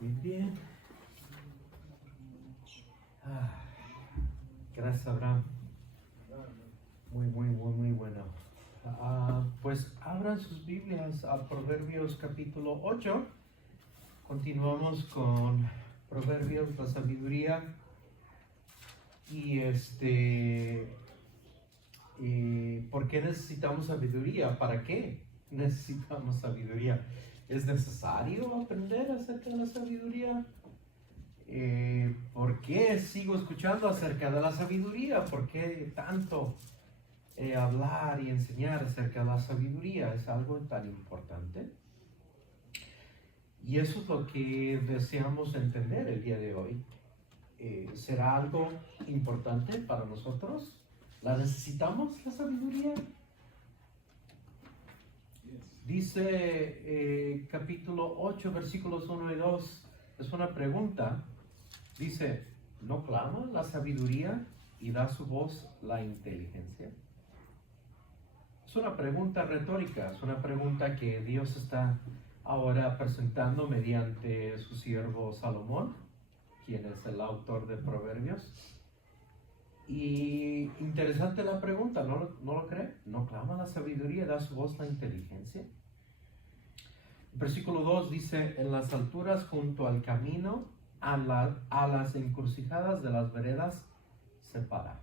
Muy bien. Ah, gracias, Abraham. Muy bueno. Pues abran sus Biblias a Proverbios capítulo 8. Continuamos con Proverbios, la sabiduría. Y ¿por qué necesitamos sabiduría? ¿Para qué necesitamos sabiduría? ¿Es necesario aprender acerca de la sabiduría? ¿Por qué sigo escuchando acerca de la sabiduría? ¿Por qué tanto hablar y enseñar acerca de la sabiduría? ¿Es algo tan importante? Y eso es lo que deseamos entender el día de hoy. ¿Será algo importante para nosotros? ¿La necesitamos, la sabiduría? Dice capítulo 8, versículos 1 y 2, es una pregunta. Dice, ¿no clama la sabiduría y da su voz la inteligencia? Es una pregunta retórica, es una pregunta que Dios está ahora presentando mediante su siervo Salomón, quien es el autor de Proverbios. Y interesante la pregunta, ¿no lo cree? ¿No clama la sabiduría y da su voz la inteligencia? Versículo 2 dice, en las alturas junto al camino, a las encrucijadas de las veredas, se para,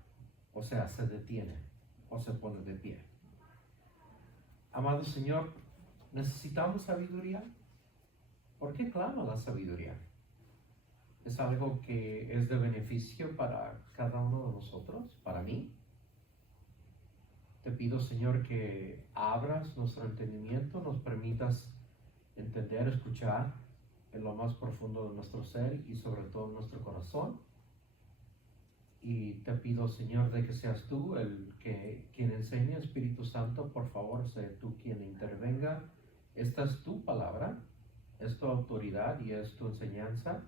o sea, se detiene o se pone de pie. Amado Señor, ¿necesitamos sabiduría? ¿Por qué clama la sabiduría? ¿Es algo que es de beneficio para cada uno de nosotros? ¿Para mí? Te pido, Señor, que abras nuestro entendimiento, nos permitas entender, escuchar en lo más profundo de nuestro ser y sobre todo en nuestro corazón. Y te pido, Señor, de que seas tú quien enseñe, Espíritu Santo, por favor, sé tú quien intervenga. Esta es tu palabra, es tu autoridad y es tu enseñanza.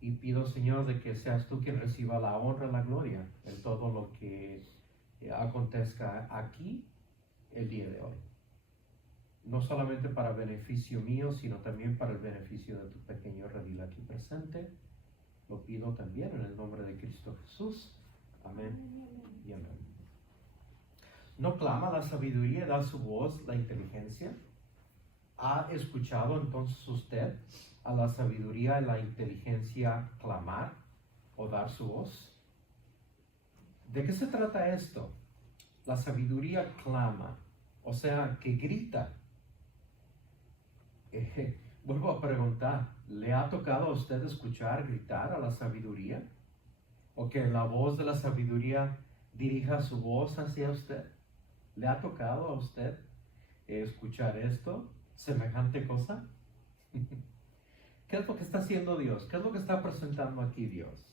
Y pido, Señor, de que seas tú quien reciba la honra y la gloria en todo lo que acontezca aquí el día de hoy. No solamente para beneficio mío, sino también para el beneficio de tu pequeño redil aquí presente. Lo pido también en el nombre de Cristo Jesús. Amén y amén. ¿No clama la sabiduría, da su voz la inteligencia? ¿Ha escuchado entonces usted a la sabiduría y la inteligencia clamar o dar su voz? ¿De qué se trata esto? La sabiduría clama, o sea, que grita. Vuelvo a preguntar, ¿le ha tocado a usted escuchar gritar a la sabiduría? ¿O que la voz de la sabiduría dirija su voz hacia usted? ¿Le ha tocado a usted escuchar esto? ¿Semejante cosa? ¿Qué es lo que está haciendo Dios? ¿Qué es lo que está presentando aquí Dios?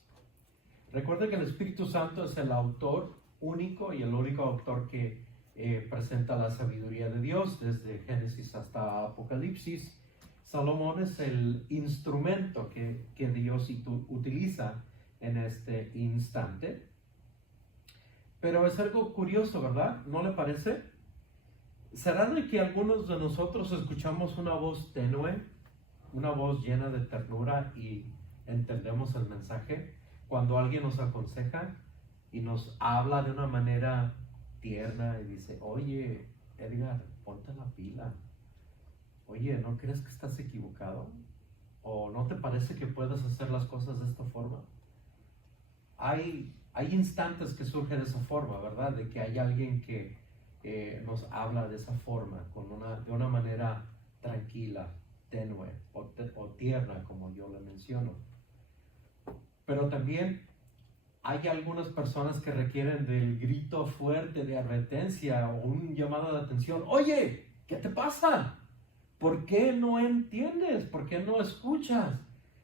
Recuerde que el Espíritu Santo es el autor único y el único autor que presenta la sabiduría de Dios desde Génesis hasta Apocalipsis. Salomón es el instrumento que Dios utiliza en este instante. Pero es algo curioso, ¿verdad? ¿No le parece? ¿Será de que algunos de nosotros escuchamos una voz tenue, una voz llena de ternura y entendemos el mensaje? Cuando alguien nos aconseja y nos habla de una manera tierna y dice, oye, Edgar, ponte la pila. Oye, ¿no crees que estás equivocado? ¿O no te parece que puedes hacer las cosas de esta forma? Hay instantes que surge de esa forma, ¿verdad? De que hay alguien que nos habla de esa forma, de una manera tranquila, tenue o tierna, como yo le menciono. Pero también hay algunas personas que requieren del grito fuerte de advertencia o un llamado de atención. Oye, ¿qué te pasa? ¿Por qué no entiendes? ¿Por qué no escuchas?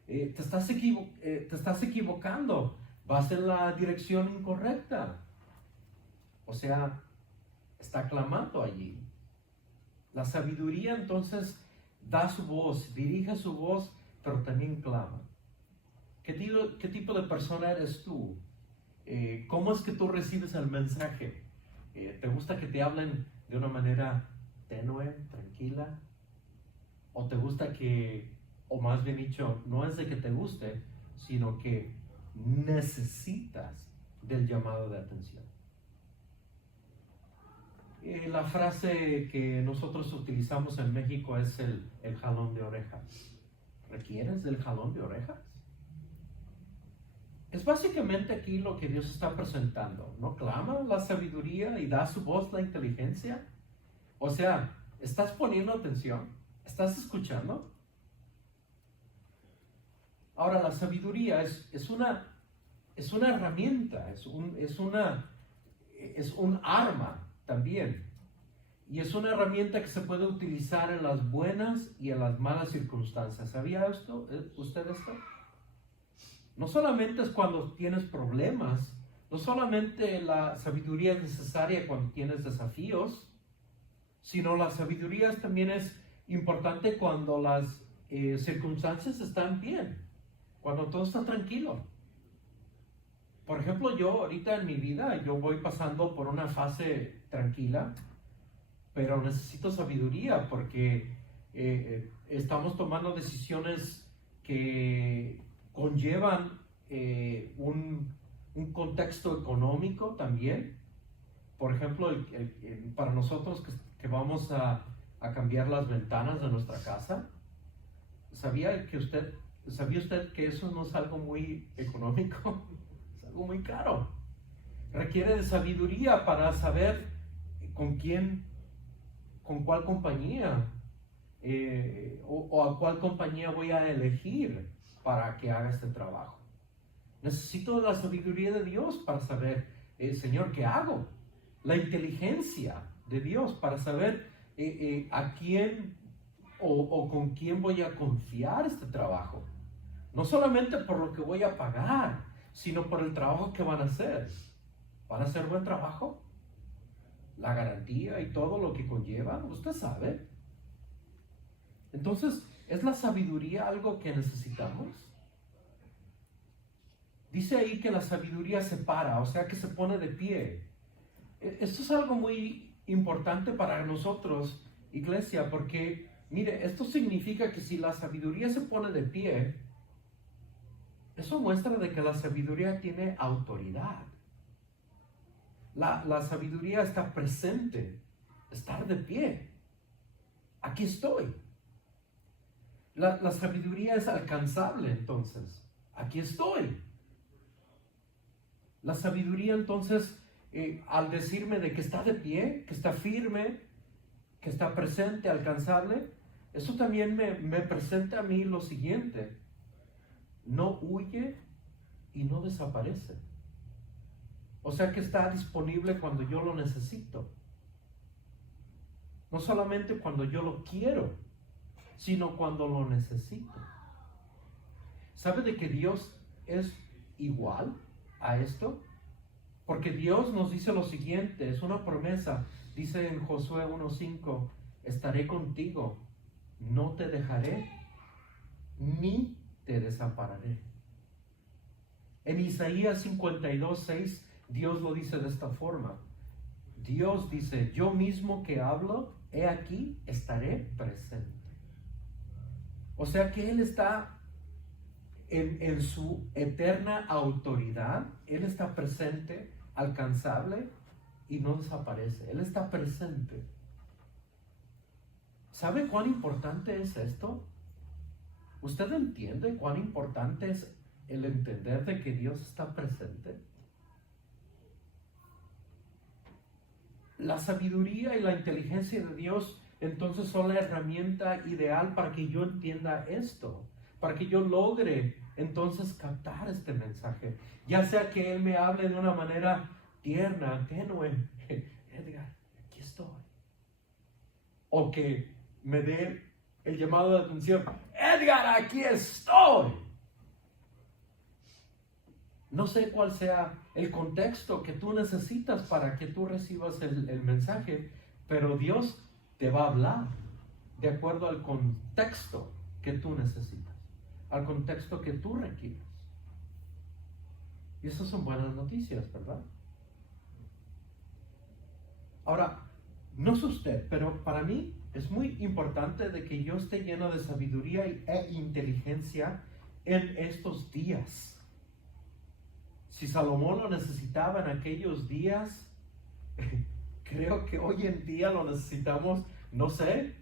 Te estás equivocando. Vas en la dirección incorrecta. O sea, está clamando allí. La sabiduría entonces da su voz, dirige su voz, pero también clama. ¿Qué tipo de persona eres tú? ¿Cómo es que tú recibes el mensaje? ¿Te gusta que te hablen de una manera tenue, tranquila? ¿O te gusta que o más bien dicho, no es de que te guste, sino que necesitas del llamado de atención. La frase que nosotros utilizamos en México es el jalón de orejas. ¿Requieres del jalón de orejas? Es básicamente aquí lo que Dios está presentando. ¿No clama la sabiduría y da su voz la inteligencia? O sea, ¿estás poniendo atención? ¿Estás escuchando? Ahora, la sabiduría es una herramienta, es un arma también. Y es una herramienta que se puede utilizar en las buenas y en las malas circunstancias. ¿Sabía usted esto? No solamente es cuando tienes problemas, no solamente la sabiduría es necesaria cuando tienes desafíos, sino la sabiduría también es importante cuando las circunstancias están bien, cuando todo está tranquilo. Por ejemplo, yo ahorita en mi vida, yo voy pasando por una fase tranquila, pero necesito sabiduría porque estamos tomando decisiones que conllevan un contexto económico también. Por ejemplo, para nosotros que vamos a cambiar las ventanas de nuestra casa, ¿sabía usted que eso no es algo muy económico? Es algo muy caro. Requiere de sabiduría para saber con cuál compañía o a cuál compañía voy a elegir para que haga este trabajo. Necesito la sabiduría de Dios para saber, Señor, ¿qué hago? La inteligencia de Dios para saber a quién o con quién voy a confiar este trabajo. No solamente por lo que voy a pagar, sino por el trabajo que van a hacer. ¿Van a hacer buen trabajo? La garantía y todo lo que conlleva, usted sabe. Entonces, ¿es la sabiduría algo que necesitamos? Dice ahí que la sabiduría se para, o sea que se pone de pie. Esto es algo muy importante para nosotros, iglesia, porque, mire, esto significa que si la sabiduría se pone de pie, eso muestra de que la sabiduría tiene autoridad. La sabiduría está presente, estar de pie. Aquí estoy. La sabiduría es alcanzable, entonces. Aquí estoy. La sabiduría, entonces, al decirme de que está de pie, que está firme, que está presente, alcanzable, eso también me presenta a mí lo siguiente: no huye y no desaparece. O sea que está disponible cuando yo lo necesito. No solamente cuando yo lo quiero, sino cuando lo necesito. ¿Sabe de que Dios es igual a esto? Porque Dios nos dice lo siguiente, es una promesa. Dice en Josué 1:5, estaré contigo, no te dejaré, ni te desampararé. En Isaías 52:6, Dios lo dice de esta forma. Dios dice, yo mismo que hablo, he aquí, estaré presente. O sea que Él está en su eterna autoridad. Él está presente, alcanzable y no desaparece. Él está presente. ¿Sabe cuán importante es esto? ¿Usted entiende cuán importante es el entender de que Dios está presente? La sabiduría y la inteligencia de Dios entonces son la herramienta ideal para que yo entienda esto, para que yo logre entonces captar este mensaje, ya sea que Él me hable de una manera tierna, tenue, Edgar, aquí estoy, o que me dé el llamado de atención, Edgar, aquí estoy. No sé cuál sea el contexto que tú necesitas para que tú recibas el mensaje, pero Dios te va a hablar de acuerdo al contexto que tú necesitas, al contexto que tú requieres. Y esas son buenas noticias, ¿verdad? Ahora, no sé usted, pero para mí es muy importante de que yo esté lleno de sabiduría e inteligencia en estos días. Si Salomón lo necesitaba en aquellos días, creo que hoy en día lo necesitamos, no sé,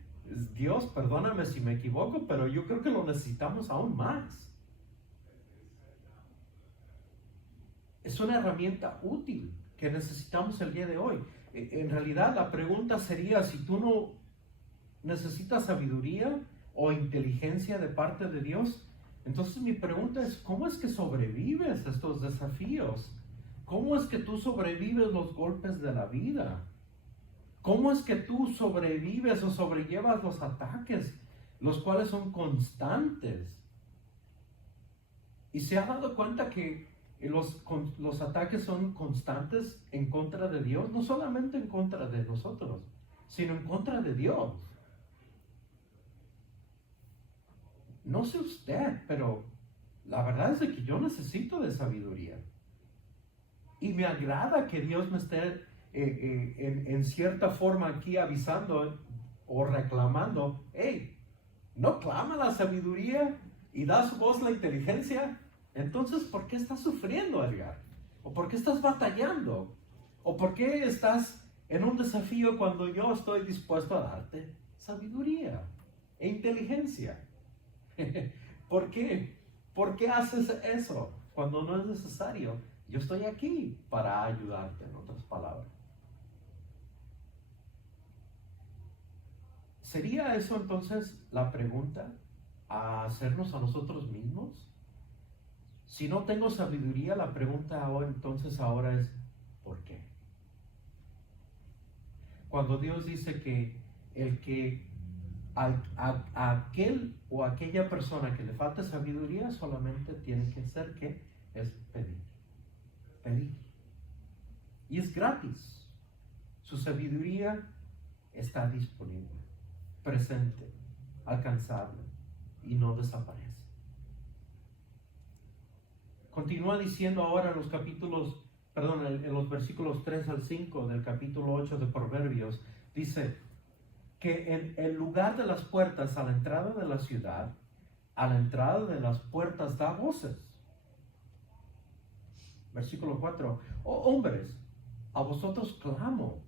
Dios, perdóname si me equivoco, pero yo creo que lo necesitamos aún más. Es una herramienta útil que necesitamos el día de hoy. En realidad la pregunta sería, si tú no necesitas sabiduría o inteligencia de parte de Dios, entonces mi pregunta es, ¿cómo es que sobrevives estos desafíos? ¿Cómo es que tú sobrevives los golpes de la vida? ¿Cómo es que tú sobrevives o sobrellevas los ataques, los cuales son constantes? Y se ha dado cuenta que los ataques son constantes en contra de Dios, no solamente en contra de nosotros, sino en contra de Dios. No sé usted, pero la verdad es que yo necesito de sabiduría. Y me agrada que Dios me esté en cierta forma aquí avisando o reclamando, hey, ¿no clama la sabiduría y da su voz la inteligencia? Entonces, ¿por qué estás sufriendo, Edgar? ¿O por qué estás batallando? ¿O por qué estás en un desafío cuando yo estoy dispuesto a darte sabiduría e inteligencia? ¿Por qué? ¿Por qué haces eso cuando no es necesario? Yo estoy aquí para ayudarte, en otras palabras. ¿Sería eso entonces la pregunta a hacernos a nosotros mismos? Si no tengo sabiduría, la pregunta ahora es, ¿por qué? Cuando Dios dice que el que a aquel o aquella persona que le falta sabiduría solamente tiene que hacer ¿qué? Es pedir. Pedir. Y es gratis. Su sabiduría está disponible, presente, alcanzable y no desaparece. Continúa diciendo ahora en los versículos 3 al 5 del capítulo 8 de Proverbios, dice que en el lugar de las puertas a la entrada de la ciudad, a la entrada de las puertas da voces. Versículo 4, oh hombres, a vosotros clamo,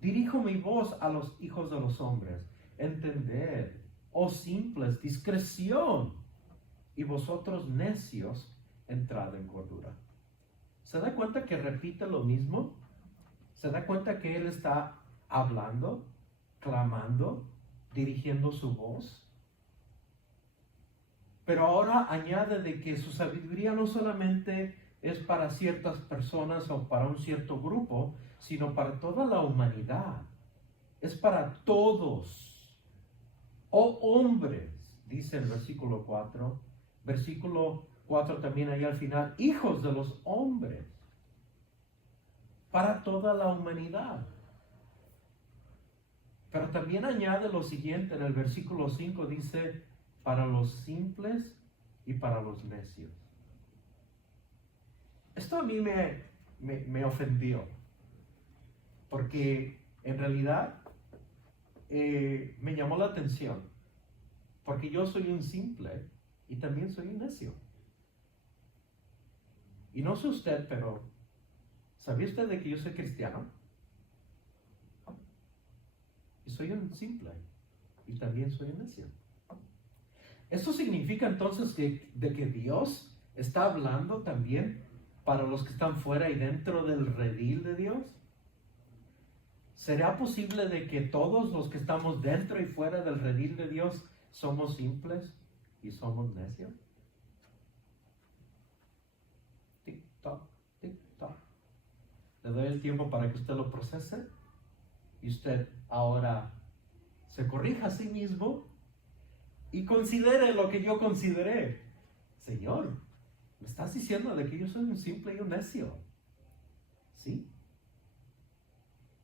dirijo mi voz a los hijos de los hombres, entended, oh simples, discreción, y vosotros necios, entrad en cordura. ¿Se da cuenta que repite lo mismo? ¿Se da cuenta que él está hablando, clamando, dirigiendo su voz? Pero ahora añade de que su sabiduría no solamente es para ciertas personas o para un cierto grupo, sino para toda la humanidad. Es para todos. Oh hombres, dice el versículo 4. Versículo 4 también ahí al final, hijos de los hombres. Para toda la humanidad. Pero también añade lo siguiente en el versículo 5, dice, para los simples y para los necios. Esto a mí me ofendió, porque en realidad me llamó la atención, porque yo soy un simple y también soy un necio. Y no sé usted, pero ¿sabía usted de que yo soy cristiano? Y soy un simple y también soy un necio. ¿Esto significa entonces de que Dios está hablando también para los que están fuera y dentro del redil de Dios? ¿Será posible de que todos los que estamos dentro y fuera del redil de Dios somos simples y somos necios? Tic-toc, tic-toc. Le doy el tiempo para que usted lo procese y usted ahora se corrija a sí mismo y considere lo que yo consideré. Señor, me estás diciendo de que yo soy un simple y un necio. ¿Sí?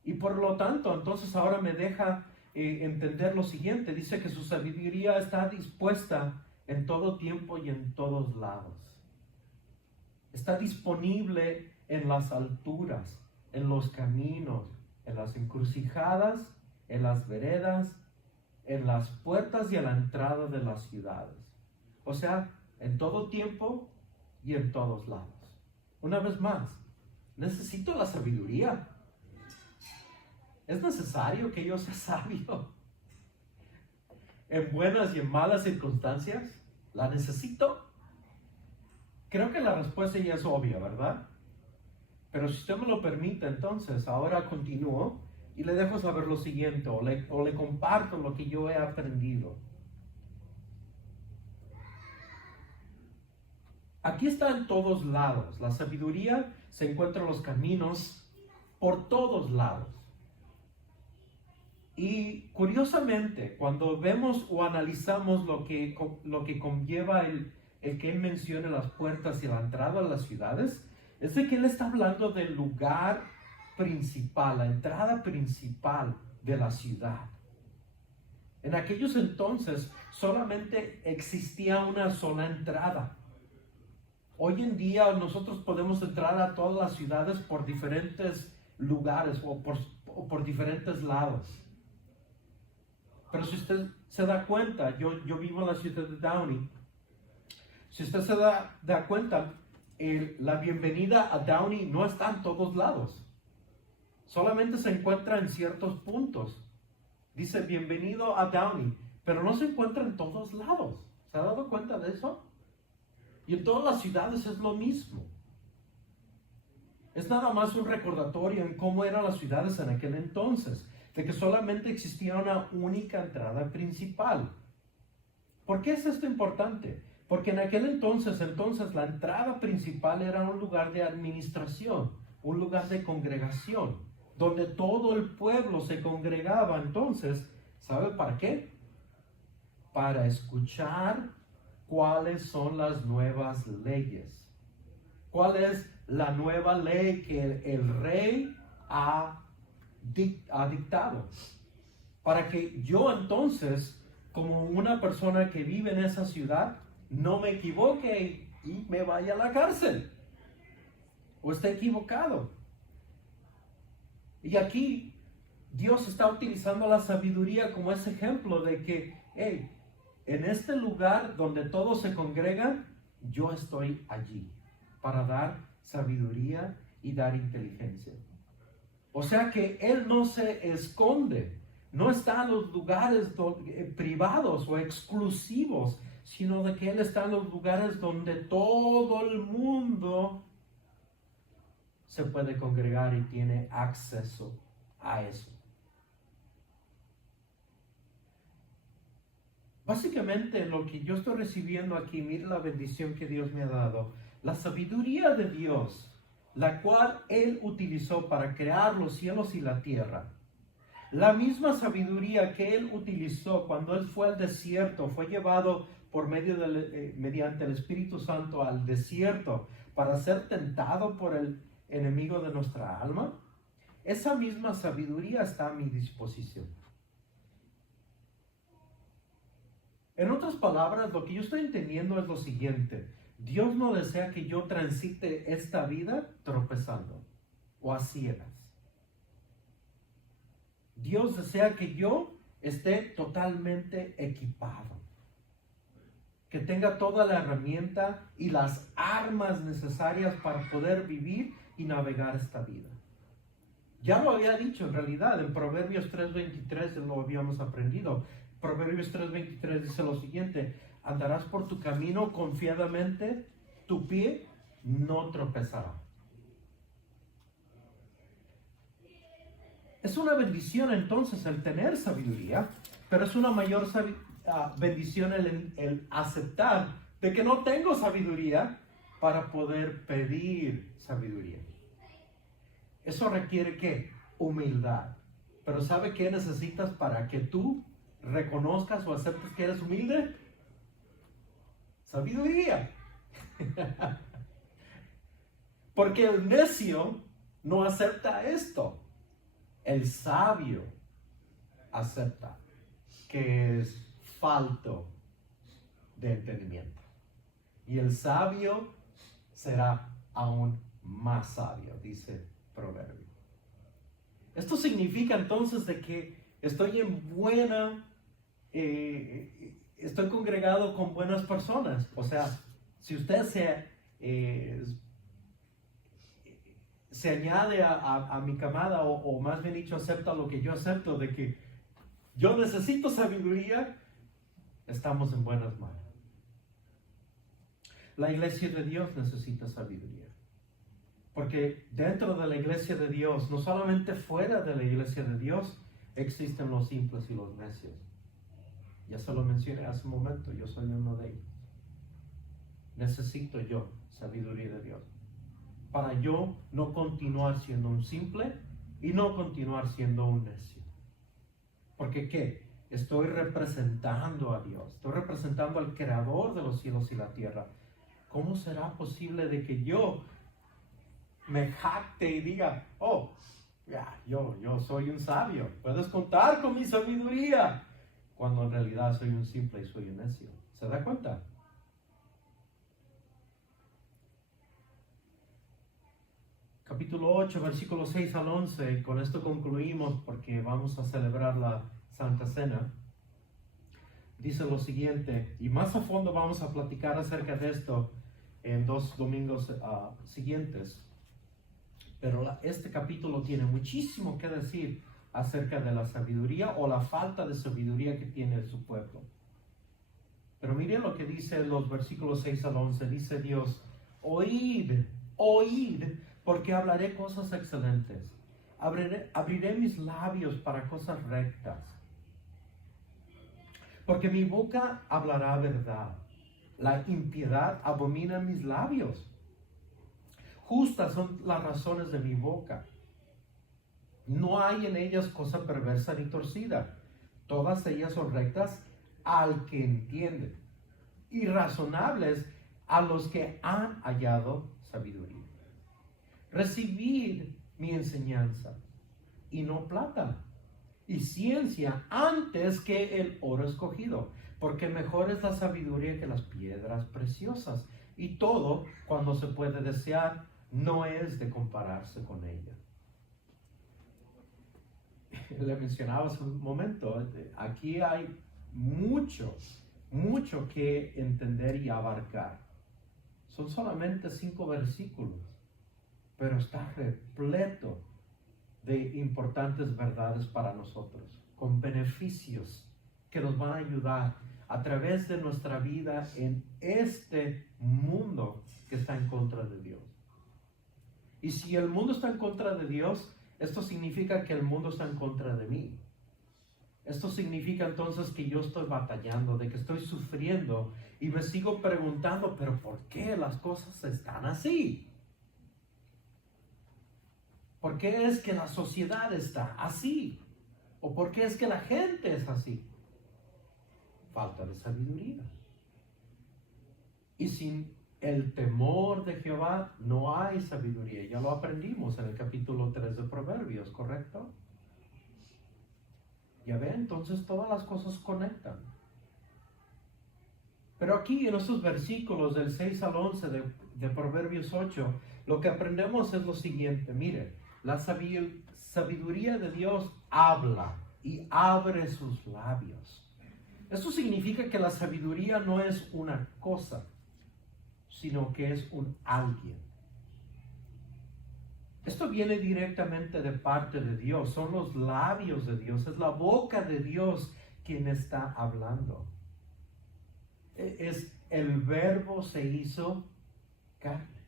Y por lo tanto, entonces ahora me deja entender lo siguiente. Dice que su sabiduría está dispuesta en todo tiempo y en todos lados. Está disponible en las alturas, en los caminos, en las encrucijadas, en las veredas en las puertas y a la entrada de las ciudades. O sea, en todo tiempo y en todos lados. Una vez más, necesito la sabiduría. Es necesario que yo sea sabio. En buenas y en malas circunstancias, ¿la necesito? Creo que la respuesta ya es obvia, ¿verdad? Pero si usted me lo permite, entonces ahora continúo y le dejo saber lo siguiente, o le comparto lo que yo he aprendido. Aquí está en todos lados. La sabiduría se encuentra en los caminos por todos lados. Y curiosamente, cuando vemos o analizamos lo que conlleva el que él mencione las puertas y la entrada a las ciudades, es de que él está hablando del lugar principal, la entrada principal de la ciudad. En aquellos entonces solamente existía una sola entrada. Hoy en día nosotros podemos entrar a todas las ciudades por diferentes lugares o por diferentes lados. Pero si usted se da cuenta, yo vivo en la ciudad de Downey. Si usted se da cuenta, la bienvenida a Downey no está en todos lados. Solamente se encuentra en ciertos puntos. Dice bienvenido a Downey, pero no se encuentra en todos lados. ¿Se ha dado cuenta de eso? Y en todas las ciudades es lo mismo. Es nada más un recordatorio en cómo eran las ciudades en aquel entonces, de que solamente existía una única entrada principal. ¿Por qué es esto importante? Porque en aquel entonces la entrada principal era un lugar de administración, un lugar de congregación, donde todo el pueblo se congregaba. Entonces, ¿sabe para qué? Para escuchar cuáles son las nuevas leyes. ¿Cuál es la nueva ley que el rey ha dictado? Para que yo entonces, como una persona que vive en esa ciudad, no me equivoque y me vaya a la cárcel o esté equivocado. Y aquí Dios está utilizando la sabiduría como ese ejemplo de que, hey, en este lugar donde todos se congregan, yo estoy allí para dar sabiduría y dar inteligencia. O sea que Él no se esconde, no está en los lugares privados o exclusivos, sino de que Él está en los lugares donde todo el mundo se puede congregar y tiene acceso a eso. Básicamente lo que yo estoy recibiendo aquí, mire la bendición que Dios me ha dado, la sabiduría de Dios, la cual Él utilizó para crear los cielos y la tierra. La misma sabiduría que Él utilizó cuando Él fue al desierto, fue llevado mediante el Espíritu Santo al desierto para ser tentado por el enemigo de nuestra alma. Esa misma sabiduría está a mi disposición. En otras palabras, lo que yo estoy entendiendo es lo siguiente. Dios no desea que yo transite esta vida tropezando o a ciegas. Dios desea que yo esté totalmente equipado, que tenga toda la herramienta y las armas necesarias para poder vivir y navegar esta vida. Ya lo había dicho en realidad, en Proverbios 3:23 lo habíamos aprendido. Proverbios 3:23 dice lo siguiente: andarás por tu camino confiadamente, tu pie no tropezará. Es una bendición entonces el tener sabiduría, pero es una mayor bendición el aceptar de que no tengo sabiduría para poder pedir sabiduría. Eso requiere ¿qué? Humildad. Pero ¿sabe qué necesitas para que tú reconozcas o aceptes que eres humilde? Sabiduría. Porque el necio no acepta esto. El sabio acepta que es falto de entendimiento. Y el sabio será aún más sabio, dice Proverbio. Esto significa entonces de que estoy en buena estoy congregado con buenas personas. O sea, si usted se añade a mi camada, o más bien dicho, acepta lo que yo acepto, de que yo necesito sabiduría, estamos en buenas manos. La iglesia de Dios necesita sabiduría. Porque dentro de la iglesia de Dios, no solamente fuera de la iglesia de Dios, existen los simples y los necios. Ya se lo mencioné hace un momento, yo soy uno de ellos. Necesito yo sabiduría de Dios para yo no continuar siendo un simple y no continuar siendo un necio. Porque ¿qué? Estoy representando a Dios, estoy representando al creador de los cielos y la tierra. ¿Cómo será posible de que yo me jacte y diga, oh, ya, yo soy un sabio, puedes contar con mi sabiduría, cuando en realidad soy un simple y soy un necio? ¿Se da cuenta? Capítulo 8, versículos 6 al 11, con esto concluimos porque vamos a celebrar la Santa Cena. Dice lo siguiente, y más a fondo vamos a platicar acerca de esto en 2 domingos siguientes. Pero este capítulo tiene muchísimo que decir acerca de la sabiduría o la falta de sabiduría que tiene su pueblo. Pero miren lo que dice los versículos 6 al 11. Dice Dios, oíd, oíd, porque hablaré cosas excelentes. Abriré mis labios para cosas rectas. Porque mi boca hablará verdad. La impiedad abomina mis labios. Justas son las razones de mi boca. No hay en ellas cosa perversa ni torcida. Todas ellas son rectas al que entiende, y razonables a los que han hallado sabiduría. Recibid mi enseñanza, y no plata, y ciencia antes que el oro escogido, porque mejor es la sabiduría que las piedras preciosas, y todo cuando se puede desear no es de compararse con ella. Le mencionaba hace un momento, aquí hay mucho que entender y abarcar. Son solamente 5 versículos, pero está repleto de importantes verdades para nosotros, con beneficios que nos van a ayudar a través de nuestra vida en este mundo que está en contra de Dios. Y si el mundo está en contra de Dios, esto significa que el mundo está en contra de mí. Esto significa entonces que yo estoy batallando, de que estoy sufriendo y me sigo preguntando, pero ¿por qué las cosas están así? ¿Por qué es que la sociedad está así? ¿O por qué es que la gente es así? Falta de sabiduría. Y sin el temor de Jehová no hay sabiduría. Ya lo aprendimos en el capítulo 3 de Proverbios, ¿correcto? Ya ven, entonces todas las cosas conectan. Pero aquí en estos versículos del 6 al 11 de Proverbios 8, lo que aprendemos es lo siguiente. Mire, la sabiduría de Dios habla y abre sus labios. Esto significa que la sabiduría no es una cosa, sino que es un alguien. Esto viene directamente de parte de Dios, son los labios de Dios, es la boca de Dios quien está hablando. Es el verbo se hizo carne.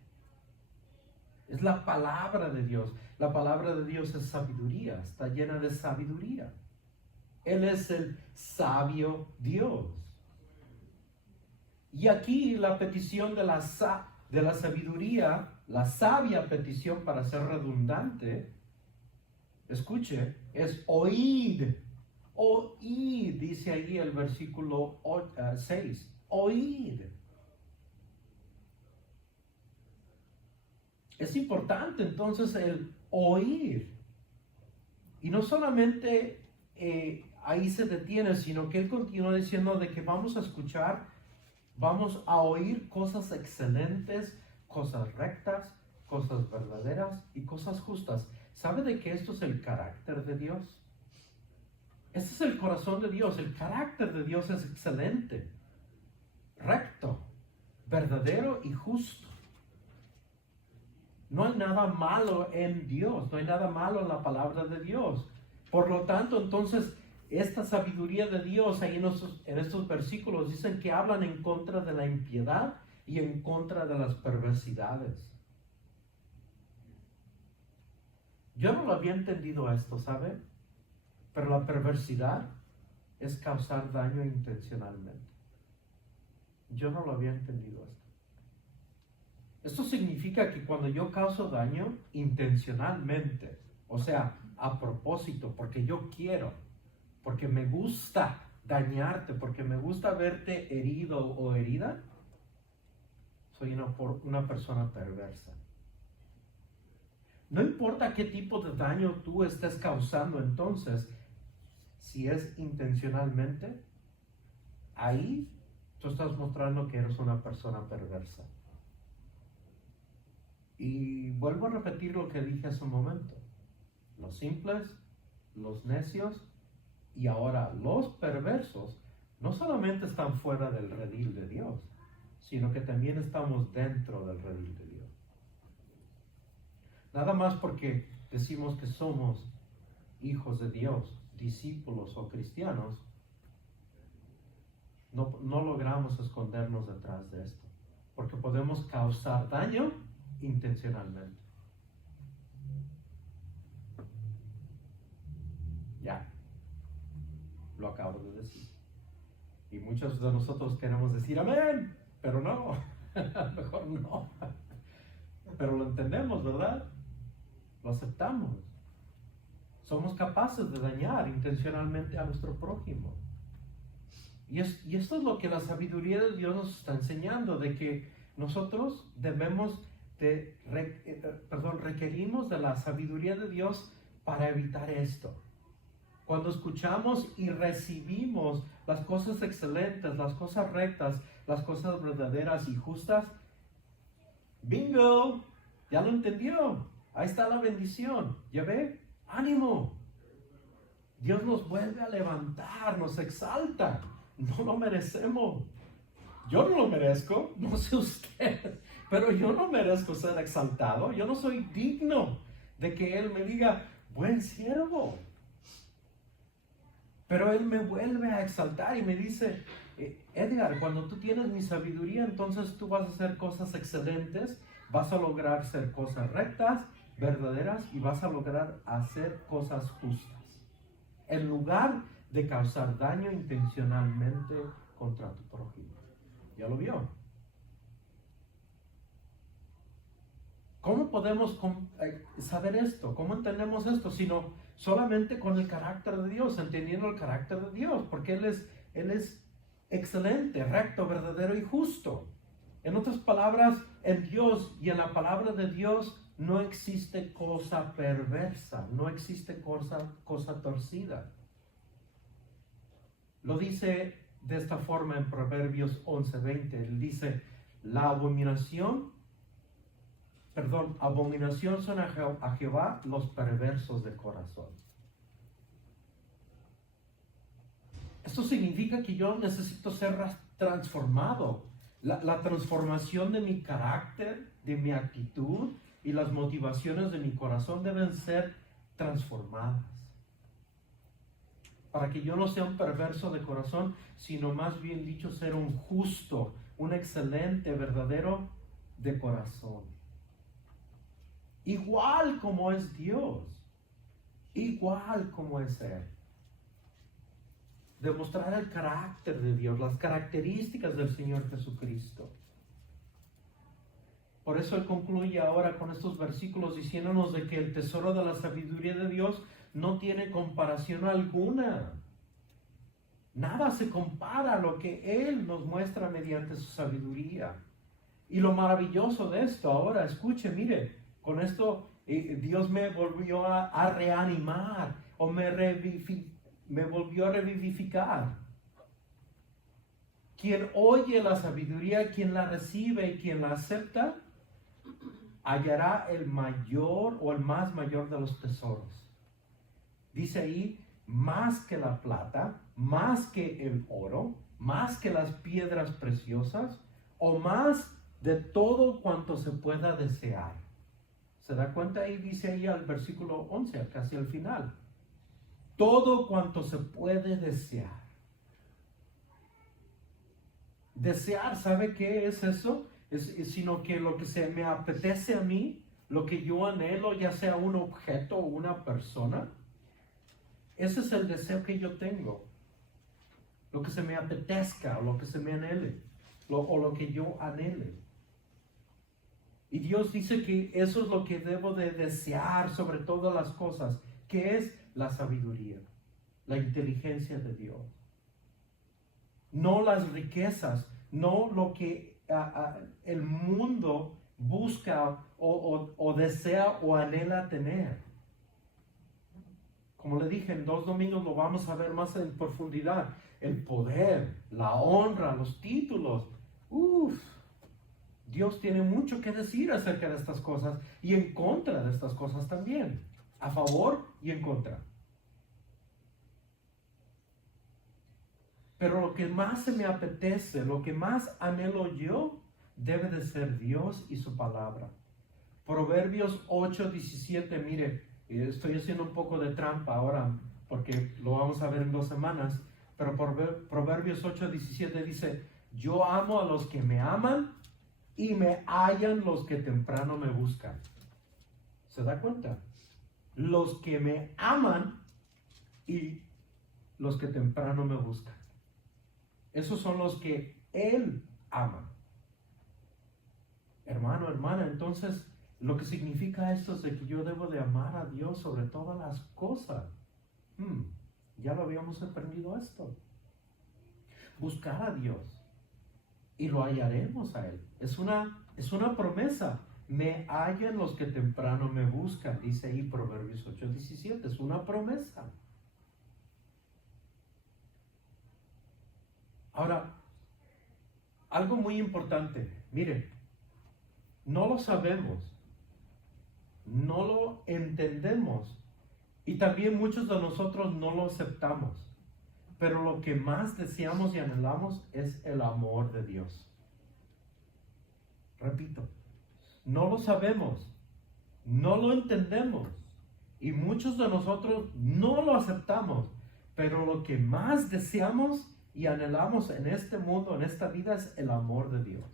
Es la palabra de Dios. La palabra de Dios es sabiduría, está llena de sabiduría. Él es el sabio Dios. Y aquí la petición de la sabiduría, la sabia petición, para ser redundante, escuche, es oíd. Oíd, dice ahí el versículo 6. Oíd. Es importante entonces el oír. Y no solamente ahí se detiene, sino que él continúa diciendo de que vamos a escuchar, vamos a oír cosas excelentes, cosas rectas, cosas verdaderas y cosas justas. ¿Sabe de qué esto es el carácter de Dios? Este es el corazón de Dios. El carácter de Dios es excelente, recto, verdadero y justo. No hay nada malo en Dios, no hay nada malo en la palabra de Dios. Por lo tanto, entonces, esta sabiduría de Dios ahí en estos versículos dicen que hablan en contra de la impiedad y en contra de las perversidades. Yo no lo había entendido esto, ¿sabe? Pero la perversidad es causar daño intencionalmente. Yo no lo había entendido esto. Esto significa que cuando yo causo daño intencionalmente, o sea, a propósito, porque yo quiero, porque me gusta dañarte, porque me gusta verte herido o herida, soy una persona perversa. No importa qué tipo de daño tú estés causando, entonces, si es intencionalmente, ahí tú estás mostrando que eres una persona perversa. Y vuelvo a repetir lo que dije hace un momento. Los simples, los necios y ahora los perversos no solamente están fuera del redil de Dios, sino que también estamos dentro del redil de Dios. Nada más porque decimos que somos hijos de Dios, discípulos o cristianos, no logramos escondernos detrás de esto, porque podemos causar daño intencionalmente. Ya, lo acabo de decir. Y muchos de nosotros queremos decir amén, pero no, mejor no. Pero lo entendemos, ¿verdad? Lo aceptamos. Somos capaces de dañar intencionalmente a nuestro prójimo. Y esto es lo que la sabiduría de Dios nos está enseñando, de que nosotros debemos requerimos de la sabiduría de Dios para evitar esto. Cuando escuchamos y recibimos las cosas excelentes, las cosas rectas, las cosas verdaderas y justas, ¡bingo! Ya lo entendió. Ahí está la bendición. ¿Ya ve? ¡Ánimo! Dios nos vuelve a levantar, nos exalta. No lo merecemos. Yo no lo merezco, no sé usted, pero yo no merezco ser exaltado. Yo no soy digno de que Él me diga, buen siervo. Pero Él me vuelve a exaltar y me dice, Edgar, cuando tú tienes mi sabiduría, entonces tú vas a hacer cosas excelentes, vas a lograr hacer cosas rectas, verdaderas y vas a lograr hacer cosas justas. En lugar de causar daño intencionalmente contra tu prójimo. ¿Ya lo vio? ¿Cómo podemos saber esto? ¿Cómo entendemos esto? Sino solamente con el carácter de Dios, entendiendo el carácter de Dios, porque Él es excelente, recto, verdadero y justo. En otras palabras, en Dios y en la palabra de Dios no existe cosa perversa, no existe cosa torcida. Lo dice de esta forma en Proverbios 11:20. Él dice, abominación son a Jehová los perversos de corazón. Esto significa que yo necesito ser transformado. La transformación de mi carácter, de mi actitud y las motivaciones de mi corazón deben ser transformadas. Para que yo no sea un perverso de corazón, sino más bien dicho ser un justo, un excelente, verdadero de corazón. Igual como es Dios, igual como es Él. Demostrar el carácter de Dios, las características del Señor Jesucristo. Por eso Él concluye ahora con estos versículos diciéndonos de que el tesoro de la sabiduría de Dios no tiene comparación alguna. Nada se compara a lo que Él nos muestra mediante su sabiduría. Y lo maravilloso de esto, ahora escuche, mire, con esto Dios me volvió a reanimar o me volvió a revivificar. Quien oye la sabiduría, quien la recibe y quien la acepta, hallará el mayor o el más mayor de los tesoros. Dice ahí, más que la plata, más que el oro, más que las piedras preciosas, o más de todo cuanto se pueda desear. ¿Se da cuenta? Ahí dice ahí al versículo 11, casi al final. Todo cuanto se puede desear. Desear, ¿sabe qué es eso? Sino que lo que se me apetece a mí, lo que yo anhelo, ya sea un objeto o una persona, ese es el deseo que yo tengo. Lo que se me apetezca, o lo que se me anhele, o lo que yo anhele. Y Dios dice que eso es lo que debo de desear sobre todas las cosas, que es la sabiduría, la inteligencia de Dios. No las riquezas, no lo que el mundo busca o desea o anhela tener. Como le dije, en 2 domingos lo vamos a ver más en profundidad. El poder, la honra, los títulos. Dios tiene mucho que decir acerca de estas cosas y en contra de estas cosas también. A favor y en contra. Pero lo que más se me apetece, lo que más anhelo yo, debe de ser Dios y su palabra. Proverbios 8:17, mire, estoy haciendo un poco de trampa ahora, porque lo vamos a ver en 2 semanas, pero Proverbios 8:17 dice, yo amo a los que me aman y me hallan los que temprano me buscan. ¿Se da cuenta? Los que me aman y los que temprano me buscan. Esos son los que Él ama. Hermano, hermana, entonces lo que significa esto es de que yo debo de amar a Dios sobre todas las cosas. Ya lo habíamos aprendido esto. Buscar a Dios y lo hallaremos a Él. Es una promesa. Me hallan los que temprano me buscan, dice ahí Proverbios 8:17. Es una promesa. Ahora, algo muy importante. Mire, no lo sabemos. No lo entendemos y también muchos de nosotros no lo aceptamos, pero lo que más deseamos y anhelamos es el amor de Dios. Repito, no lo sabemos, no lo entendemos y muchos de nosotros no lo aceptamos, pero lo que más deseamos y anhelamos en este mundo, en esta vida, es el amor de Dios.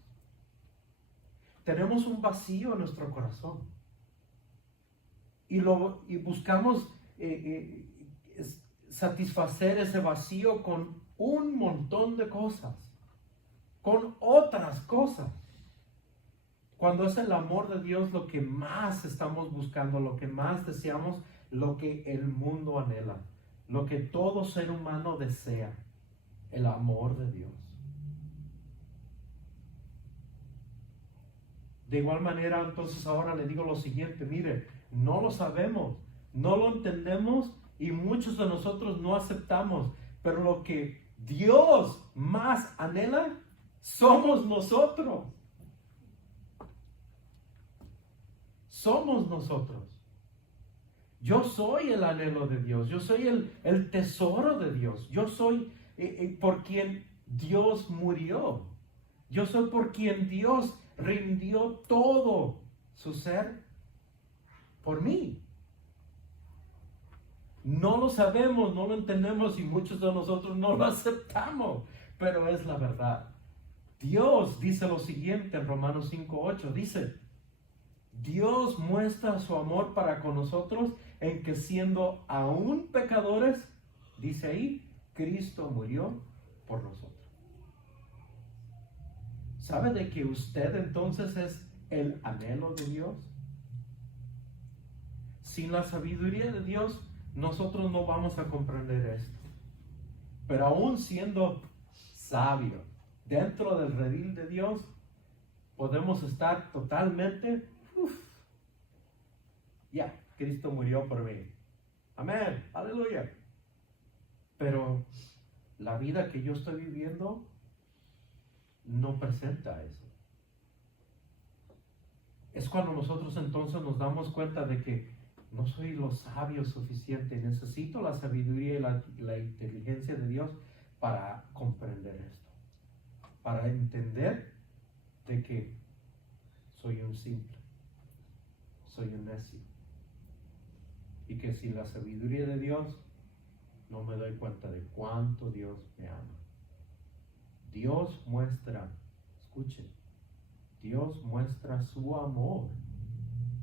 Tenemos un vacío en nuestro corazón. Y buscamos satisfacer ese vacío con un montón de cosas, con otras cosas. Cuando es el amor de Dios lo que más estamos buscando, lo que más deseamos, lo que el mundo anhela, lo que todo ser humano desea, el amor de Dios. De igual manera, entonces ahora le digo lo siguiente, mire, no lo sabemos, no lo entendemos y muchos de nosotros no aceptamos, pero lo que Dios más anhela somos nosotros. Somos nosotros. Yo soy el anhelo de Dios, yo soy el tesoro de Dios, yo soy por quien Dios murió, yo soy por quien Dios rindió todo su ser por mí. No lo sabemos, no lo entendemos y muchos de nosotros no lo aceptamos, pero es la verdad. Dios dice lo siguiente en Romanos 5:8, dice, Dios muestra su amor para con nosotros en que siendo aún pecadores, dice ahí, Cristo murió por nosotros. ¿Sabe de que usted entonces es el anhelo de Dios? Sin la sabiduría de Dios, nosotros no vamos a comprender esto. Pero aún siendo sabio, dentro del redil de Dios, podemos estar totalmente, Cristo murió por mí. Amén, aleluya. Pero la vida que yo estoy viviendo no presenta eso. Es cuando nosotros entonces nos damos cuenta de que No soy lo sabio suficiente. Necesito la sabiduría y la inteligencia de Dios para comprender esto. Para entender de que soy un simple. Soy un necio. Y que sin la sabiduría de Dios no me doy cuenta de cuánto Dios me ama. Dios muestra, escuchen, Dios muestra su amor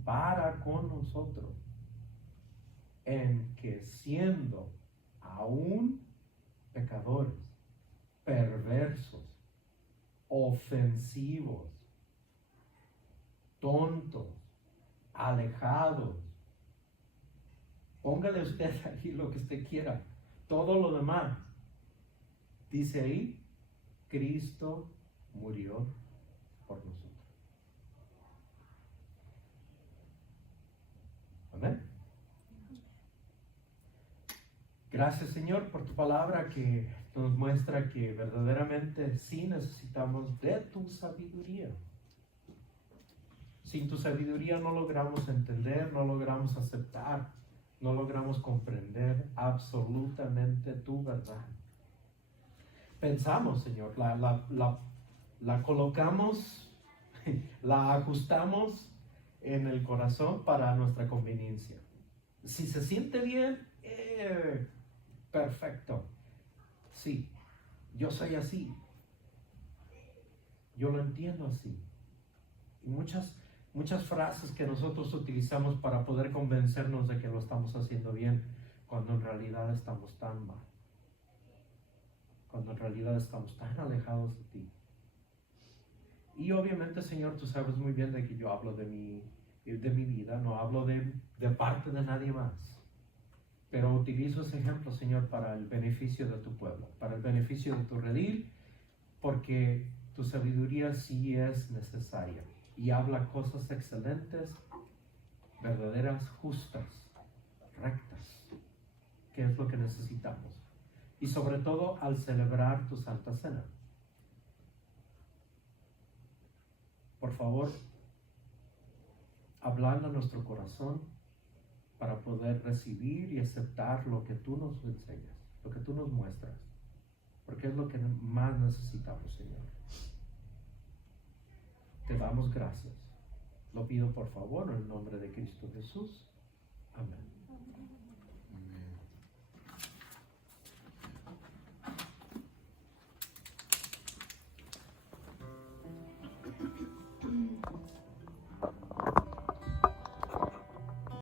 para con nosotros en que siendo aún pecadores, perversos, ofensivos, tontos, alejados, póngale usted ahí lo que usted quiera, todo lo demás, dice ahí, Cristo murió por nosotros. Amén. Gracias, Señor, por tu palabra que nos muestra que verdaderamente sí necesitamos de tu sabiduría. Sin tu sabiduría no logramos entender, no logramos aceptar, no logramos comprender absolutamente tu verdad. Pensamos, Señor, la colocamos, la ajustamos en el corazón para nuestra conveniencia. Si se siente bien, perfecto. Sí, yo soy así. Yo lo entiendo así. Y muchas frases que nosotros utilizamos para poder convencernos de que lo estamos haciendo bien, cuando en realidad estamos tan mal. Cuando en realidad estamos tan alejados de ti. Y obviamente, Señor, tú sabes muy bien de que yo hablo de mi vida, no hablo de parte de nadie más. Pero utilizo ese ejemplo, Señor, para el beneficio de tu pueblo, para el beneficio de tu redil, porque tu sabiduría sí es necesaria y habla cosas excelentes, verdaderas, justas, rectas, que es lo que necesitamos. Y sobre todo al celebrar tu Santa Cena. Por favor, ablanda nuestro corazón para poder recibir y aceptar lo que tú nos enseñas, lo que tú nos muestras, porque es lo que más necesitamos, Señor. Te damos gracias. Lo pido por favor en el nombre de Cristo Jesús. Amén.